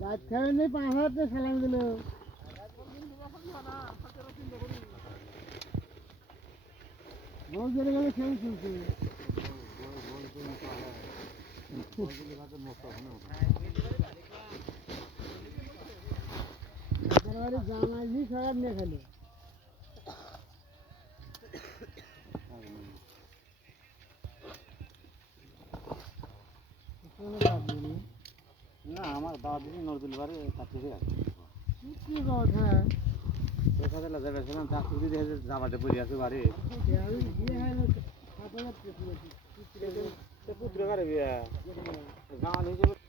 রাত খাবে নেই 5,000 সালাম দিল বউ জেনে গেলে খেয়ে শুনছে জামাই নি সব নিয়ে খেলে না আমার দাদি নজরুল বাড়ি কাছে কি কথা কোথায় যাবেছিলাম চাকরি দিদি জামাতে পড়ে আছে বাড়ি পুত্র করে বিয়া জামা নিজে